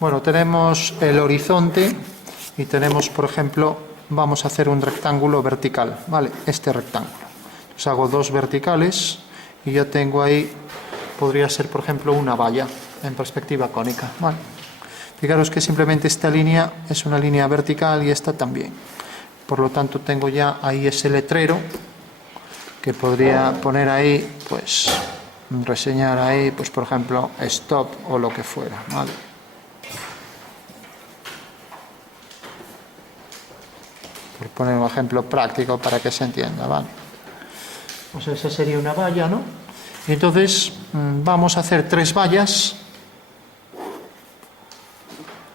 Bueno, tenemos el horizonte y tenemos, por ejemplo, vamos a hacer un rectángulo vertical, ¿vale? Este rectángulo. Entonces hago dos verticales y ya tengo ahí, podría ser, por ejemplo, una valla en perspectiva cónica, ¿vale? Fijaros que simplemente esta línea es una línea vertical y esta también. Por lo tanto, tengo ya ahí ese letrero que podría poner ahí, pues, reseñar ahí, pues, por ejemplo, stop o lo que fuera, ¿vale? Por poner un ejemplo práctico para que se entienda, ¿vale? Pues esa sería una valla, ¿no? Y entonces vamos a hacer 3 vallas.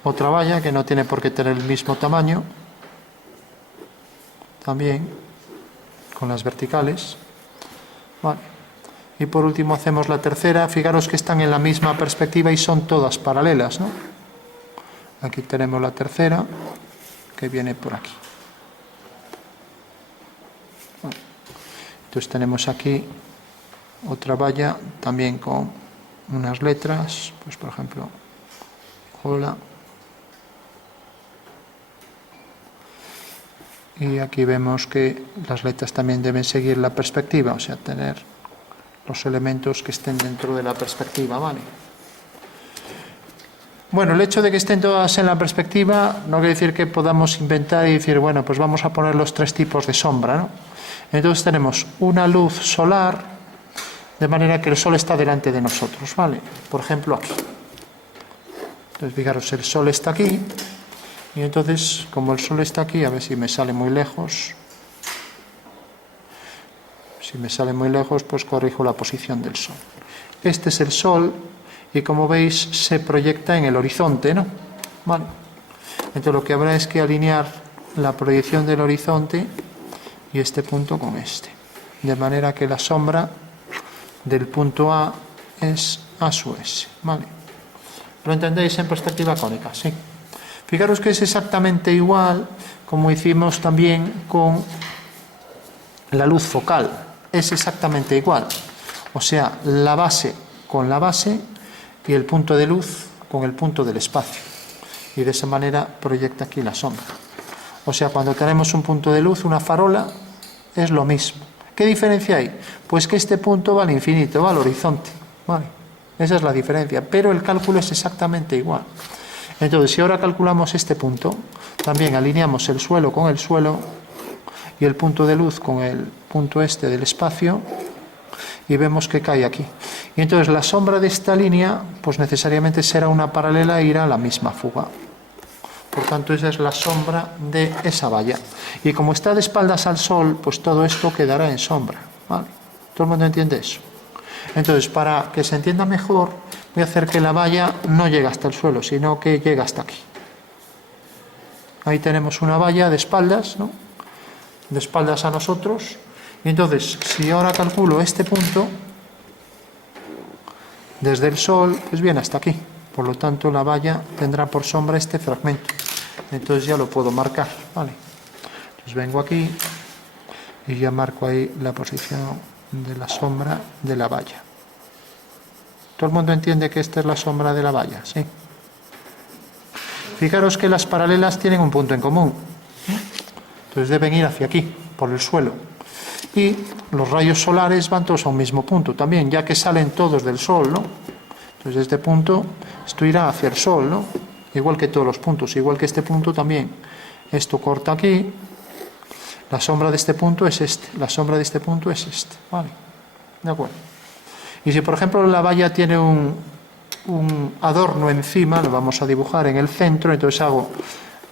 Otra valla que no tiene por qué tener el mismo tamaño. También con las verticales. Vale. Y por último hacemos la tercera. Fijaros que están en la misma perspectiva y son todas paralelas, ¿no? Aquí tenemos la tercera que viene por aquí. Vale. Entonces tenemos aquí otra valla también con unas letras, pues por ejemplo, hola. Y aquí vemos que las letras también deben seguir la perspectiva, o sea, tener los elementos que estén dentro de la perspectiva, ¿vale? Bueno, el hecho de que estén todas en la perspectiva no quiere decir que podamos inventar y decir, bueno, pues vamos a poner los 3 tipos de sombra, ¿no? Entonces tenemos una luz solar, de manera que el sol está delante de nosotros, ¿vale? Por ejemplo, aquí. Entonces, fijaros, el sol está aquí. Y entonces, como el sol está aquí, a ver si me sale muy lejos. Si me sale muy lejos, pues corrijo la posición del sol. Este es el sol y como veis se proyecta en el horizonte, ¿no? Vale. Entonces lo que habrá es que alinear la proyección del horizonte y este punto con este. De manera que la sombra del punto A es A sub S, ¿vale? ¿Lo entendéis en perspectiva cónica? Sí. Fijaros que es exactamente igual como hicimos también con la luz focal. Es exactamente igual. O sea, la base con la base y el punto de luz con el punto del espacio. Y de esa manera proyecta aquí la sombra. O sea, cuando tenemos un punto de luz, una farola, es lo mismo. ¿Qué diferencia hay? Pues que este punto va al infinito, va al horizonte. ¿Vale? Esa es la diferencia. Pero el cálculo es exactamente igual. Entonces, si ahora calculamos este punto, también alineamos el suelo con el suelo y el punto de luz con el punto este del espacio y vemos que cae aquí. Y entonces la sombra de esta línea, pues necesariamente será una paralela e irá a la misma fuga. Por tanto, esa es la sombra de esa valla. Y como está de espaldas al sol, pues todo esto quedará en sombra. ¿Vale? ¿Todo el mundo entiende eso? Entonces, para que se entienda mejor, voy a hacer que la valla no llegue hasta el suelo, sino que llegue hasta aquí. Ahí tenemos una valla de espaldas, ¿no? De espaldas a nosotros. Y entonces, si ahora calculo este punto, desde el sol, pues viene hasta aquí. Por lo tanto, la valla tendrá por sombra este fragmento. Entonces ya lo puedo marcar, ¿vale? Entonces vengo aquí y ya marco ahí la posición de la sombra de la valla. ¿Todo el mundo entiende que esta es la sombra de la valla? Sí. Fijaros que las paralelas tienen un punto en común. Entonces deben ir hacia aquí, por el suelo. Y los rayos solares van todos a un mismo punto también, ya que salen todos del sol, ¿no? Entonces este punto, esto irá hacia el sol, ¿no? Igual que todos los puntos, igual que este punto también. Esto corta aquí. La sombra de este punto es este, la sombra de este punto es este, ¿vale? De acuerdo. Y si por ejemplo la valla tiene un adorno encima, lo vamos a dibujar en el centro, entonces hago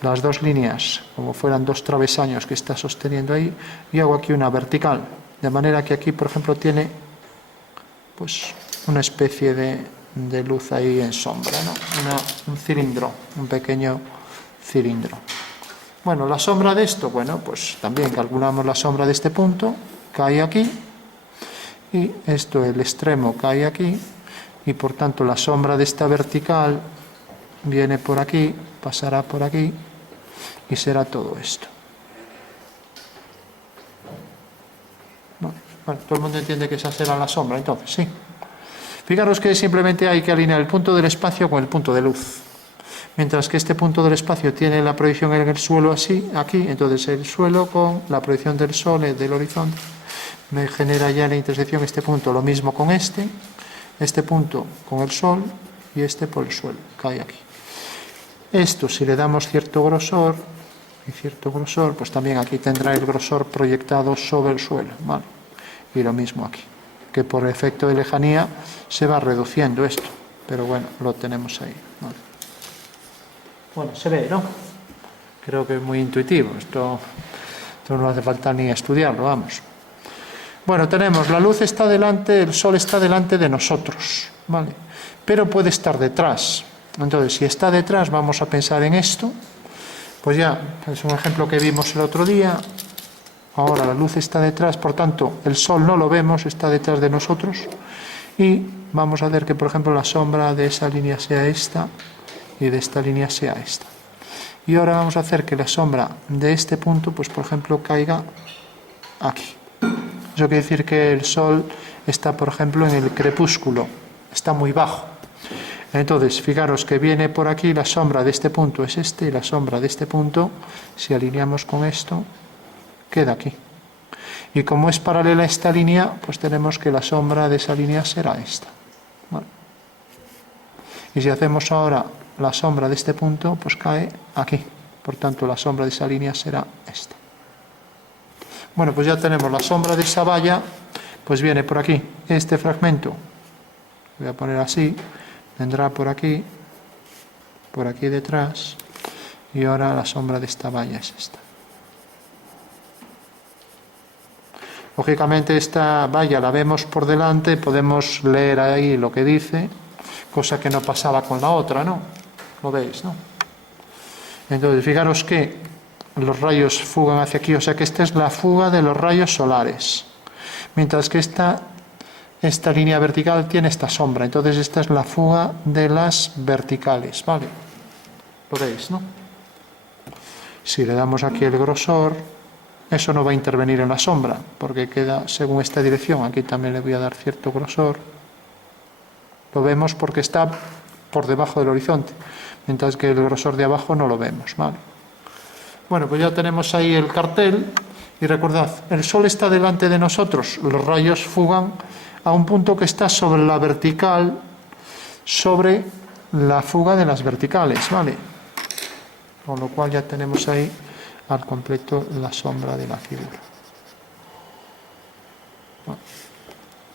las dos líneas como fueran dos travesaños que está sosteniendo ahí y hago aquí una vertical, de manera que aquí por ejemplo tiene pues una especie de luz ahí en sombra, ¿no? Un cilindro, un pequeño cilindro. Bueno, la sombra de esto, bueno, pues también calculamos la sombra de este punto, cae aquí, y esto, el extremo, cae aquí, y por tanto la sombra de esta vertical viene por aquí, pasará por aquí, y será todo esto. Bueno, todo el mundo entiende que esa será la sombra, entonces, sí. Fijaros que simplemente hay que alinear el punto del espacio con el punto de luz. Mientras que este punto del espacio tiene la proyección en el suelo así, aquí, entonces el suelo con la proyección del sol, del horizonte, me genera ya la intersección este punto, lo mismo con este punto con el sol y este por el suelo, cae aquí. Esto, si le damos cierto grosor, pues también aquí tendrá el grosor proyectado sobre el suelo, ¿vale? Y lo mismo aquí, que por efecto de lejanía se va reduciendo esto, pero bueno, lo tenemos ahí, ¿vale? Bueno, se ve, ¿no? Creo que es muy intuitivo, esto no hace falta ni estudiarlo, vamos. Bueno, tenemos, la luz está delante, el sol está delante de nosotros, ¿vale? Pero puede estar detrás. Entonces, si está detrás, vamos a pensar en esto. Pues ya, es un ejemplo que vimos el otro día. Ahora la luz está detrás, por tanto, el sol no lo vemos, está detrás de nosotros. Y vamos a hacer que, por ejemplo, la sombra de esa línea sea esta y de esta línea sea esta. Y ahora vamos a hacer que la sombra de este punto, pues por ejemplo, caiga aquí. Eso quiere decir que el sol está, por ejemplo, en el crepúsculo, está muy bajo. Entonces, fijaros que viene por aquí, la sombra de este punto es este, y la sombra de este punto, si alineamos con esto, queda aquí. Y como es paralela a esta línea, pues tenemos que la sombra de esa línea será esta. ¿Vale? Y si hacemos ahora la sombra de este punto, pues cae aquí. Por tanto, la sombra de esa línea será esta. Bueno, pues ya tenemos la sombra de esa valla, pues viene por aquí. Este fragmento, voy a poner así, vendrá por aquí detrás, y ahora la sombra de esta valla es esta. Lógicamente esta valla la vemos por delante, podemos leer ahí lo que dice, cosa que no pasaba con la otra, ¿no? Lo veis, ¿no? Entonces, fijaros que los rayos fugan hacia aquí, o sea que esta es la fuga de los rayos solares, mientras que esta línea vertical tiene esta sombra, entonces esta es la fuga de las verticales, ¿vale? Lo veis, ¿no? Si le damos aquí el grosor, eso no va a intervenir en la sombra, porque queda según esta dirección. Aquí también le voy a dar cierto grosor. Lo vemos porque está por debajo del horizonte, mientras que el grosor de abajo no lo vemos, ¿vale? Bueno, pues ya tenemos ahí el cartel, y recordad, el sol está delante de nosotros, los rayos fugan a un punto que está sobre la vertical, sobre la fuga de las verticales, ¿vale? Con lo cual ya tenemos ahí al completo la sombra de la figura.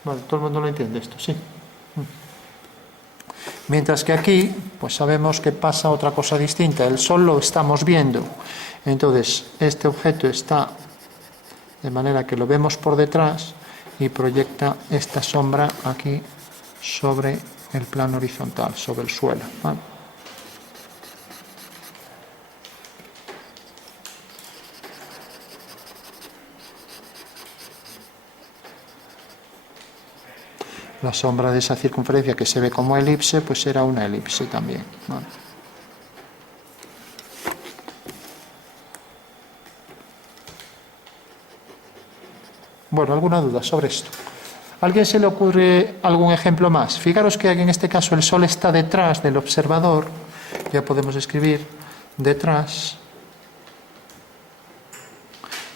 Vale, ¿todo el mundo lo entiende esto? Sí. Mientras que aquí, pues sabemos que pasa otra cosa distinta. El sol lo estamos viendo. Entonces, este objeto está de manera que lo vemos por detrás y proyecta esta sombra aquí sobre el plano horizontal, sobre el suelo, ¿vale? La sombra de esa circunferencia que se ve como elipse, pues será una elipse también, ¿vale? Bueno, ¿alguna duda sobre esto? ¿A alguien se le ocurre algún ejemplo más? Fijaros que en este caso el sol está detrás del observador, ya podemos escribir detrás,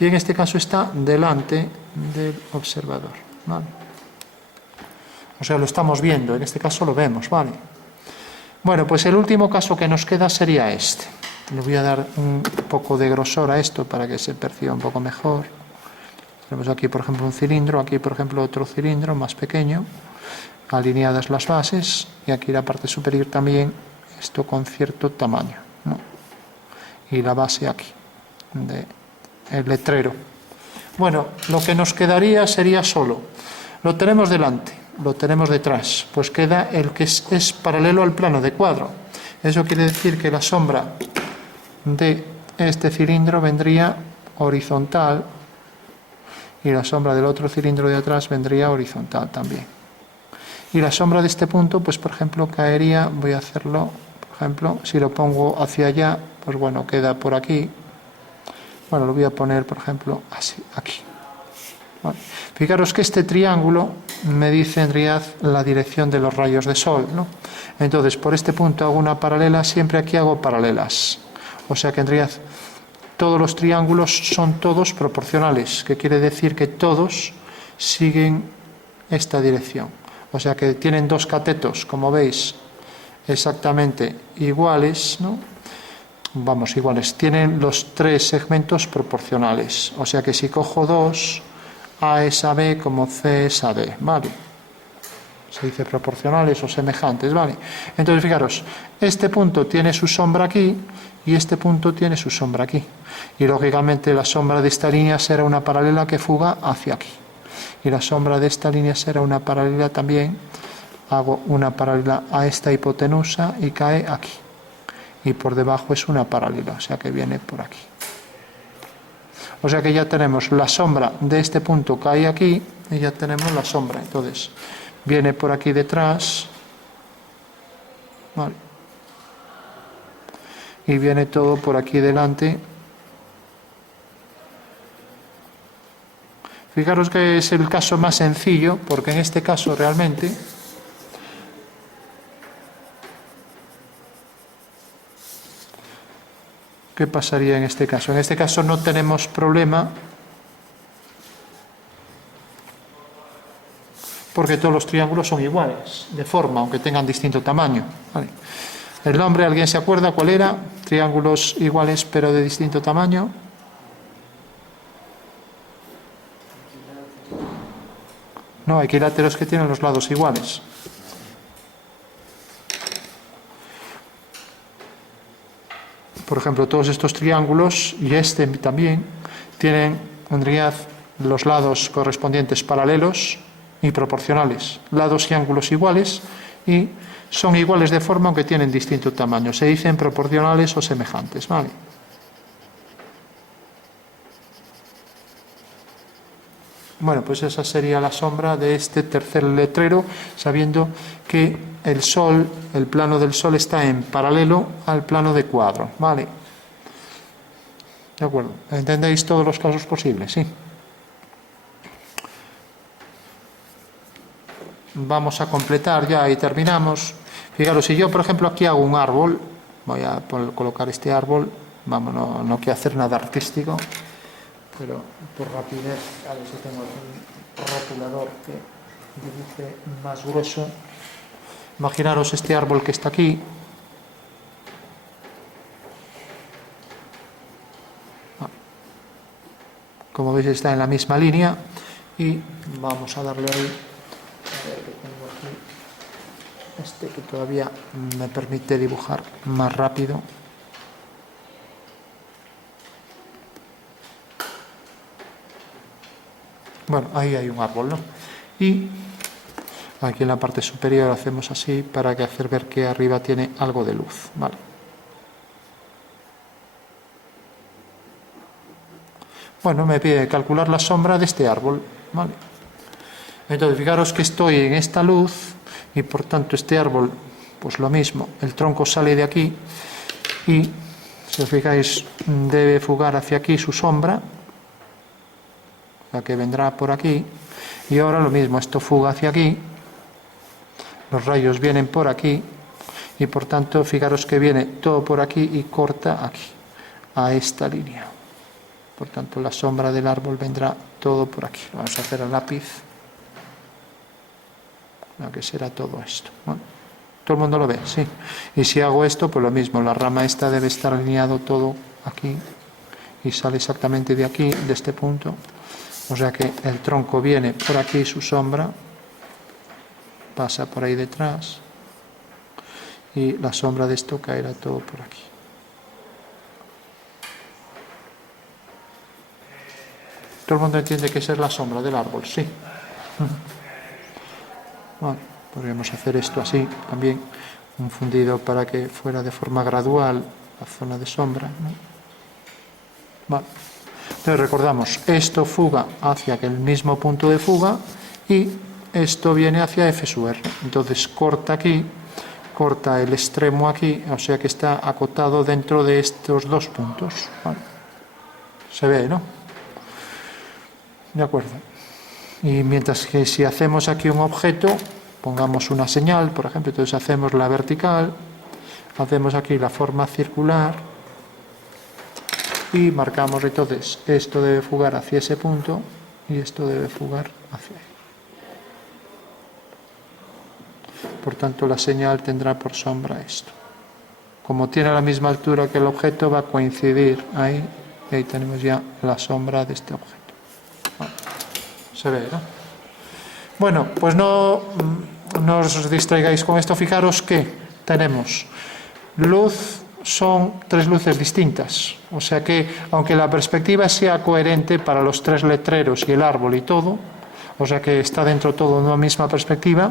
y en este caso está delante del observador, ¿vale? O sea, lo estamos viendo, en este caso lo vemos, ¿vale? Bueno, pues el último caso que nos queda sería este. Le voy a dar un poco de grosor a esto para que se perciba un poco mejor. Tenemos aquí, por ejemplo, un cilindro, aquí, por ejemplo, otro cilindro más pequeño, alineadas las bases, y aquí la parte superior también, esto con cierto tamaño, ¿no? Y la base aquí, del letrero. Bueno, lo que nos quedaría sería solo, lo tenemos delante, lo tenemos detrás, pues queda el que es paralelo al plano de cuadro. Eso quiere decir que la sombra de este cilindro vendría horizontal, y la sombra del otro cilindro de atrás vendría horizontal también. Y la sombra de este punto, pues por ejemplo, caería, voy a hacerlo, por ejemplo, si lo pongo hacia allá, pues bueno, queda por aquí. Bueno, lo voy a poner, por ejemplo, así, aquí. Vale. Fijaros que este triángulo me dice en realidad la dirección de los rayos de sol, ¿no? Entonces, por este punto hago una paralela, siempre aquí hago paralelas. O sea que en realidad todos los triángulos son todos proporcionales, que quiere decir que todos siguen esta dirección. O sea que tienen dos catetos, como veis, exactamente iguales, ¿no? Vamos, iguales. Tienen los tres segmentos proporcionales. O sea que si cojo dos, A es a B como C es a D, ¿vale? Se dice proporcionales o semejantes, ¿vale? Entonces, fijaros, este punto tiene su sombra aquí y este punto tiene su sombra aquí. Y, lógicamente, la sombra de esta línea será una paralela que fuga hacia aquí. Y la sombra de esta línea será una paralela también, hago una paralela a esta hipotenusa y cae aquí. Y por debajo es una paralela, o sea que viene por aquí. O sea que ya tenemos la sombra de este punto cae aquí y ya tenemos la sombra. Entonces, viene por aquí detrás, ¿vale? Y viene todo por aquí delante. Fijaros que es el caso más sencillo, porque en este caso realmente ¿qué pasaría en este caso? En este caso no tenemos problema porque todos los triángulos son iguales de forma, aunque tengan distinto tamaño. ¿Vale? El nombre, ¿alguien se acuerda cuál era? Triángulos iguales pero de distinto tamaño. No, equiláteros que tienen los lados iguales. Por ejemplo, todos estos triángulos y este también tienen en realidad los lados correspondientes paralelos y proporcionales, lados y ángulos iguales y son iguales de forma aunque tienen distinto tamaño. Se dicen proporcionales o semejantes, ¿vale? Bueno, pues esa sería la sombra de este tercer letrero, sabiendo que el Sol, el plano del Sol está en paralelo al plano de cuadro, ¿vale? De acuerdo, ¿entendéis todos los casos posibles? Sí. Vamos a completar ya y terminamos. Fijaros, si yo, por ejemplo, aquí hago un árbol, voy a colocar este árbol, vamos, no quiero hacer nada artístico, pero por rapidez, a ver si tengo un rotulador que dibuje más grueso. Imaginaros este árbol que está aquí. Como veis está en la misma línea y vamos a darle ahí. A ver que tengo aquí este que todavía me permite dibujar más rápido. Bueno, ahí hay un árbol, ¿no? Y aquí en la parte superior hacemos así para hacer ver que arriba tiene algo de luz, ¿vale? Bueno, me pide calcular la sombra de este árbol, ¿vale? Entonces, fijaros que estoy en esta luz y por tanto este árbol, pues lo mismo, el tronco sale de aquí y, si os fijáis, debe fugar hacia aquí su sombra, la que vendrá por aquí, y ahora lo mismo, esto fuga hacia aquí, los rayos vienen por aquí y por tanto fijaros que viene todo por aquí y corta aquí, a esta línea. Por tanto la sombra del árbol vendrá todo por aquí. Vamos a hacer a lápiz, lo que será todo esto. Bueno, todo el mundo lo ve, sí. Y si hago esto, pues lo mismo, la rama esta debe estar alineado todo aquí y sale exactamente de aquí, de este punto. O sea que el tronco viene por aquí, su sombra pasa por ahí detrás y la sombra de esto caerá todo por aquí. ¿Todo el mundo entiende que esa es la sombra del árbol? Sí. Bueno, podríamos hacer esto así también, un fundido para que fuera de forma gradual la zona de sombra, ¿no? Vale. Entonces recordamos, esto fuga hacia el mismo punto de fuga y esto viene hacia F sub R. Entonces corta aquí, corta el extremo aquí, o sea que está acotado dentro de estos dos puntos. Vale. Se ve, ¿no? De acuerdo. Y mientras que si hacemos aquí un objeto, pongamos una señal, por ejemplo, entonces hacemos la vertical, hacemos aquí la forma circular y marcamos entonces esto debe fugar hacia ese punto y esto debe fugar hacia ahí. Por tanto, la señal tendrá por sombra esto. Como tiene la misma altura que el objeto, va a coincidir ahí, y ahí tenemos ya la sombra de este objeto. Bueno, se ve, ¿no? Bueno, pues no os distraigáis con esto. Fijaros que tenemos luz, son tres luces distintas. O sea que, aunque la perspectiva sea coherente para los tres letreros y el árbol y todo, o sea que está dentro todo de una misma perspectiva,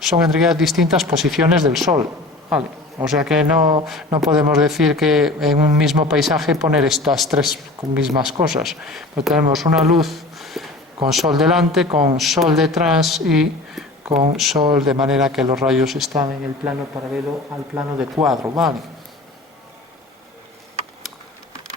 son en realidad distintas posiciones del Sol. ¿Vale? O sea que no podemos decir que en un mismo paisaje poner estas tres mismas cosas. Pero tenemos una luz con Sol delante, con Sol detrás y con Sol de manera que los rayos están en el plano paralelo al plano de cuadro. ¿Vale?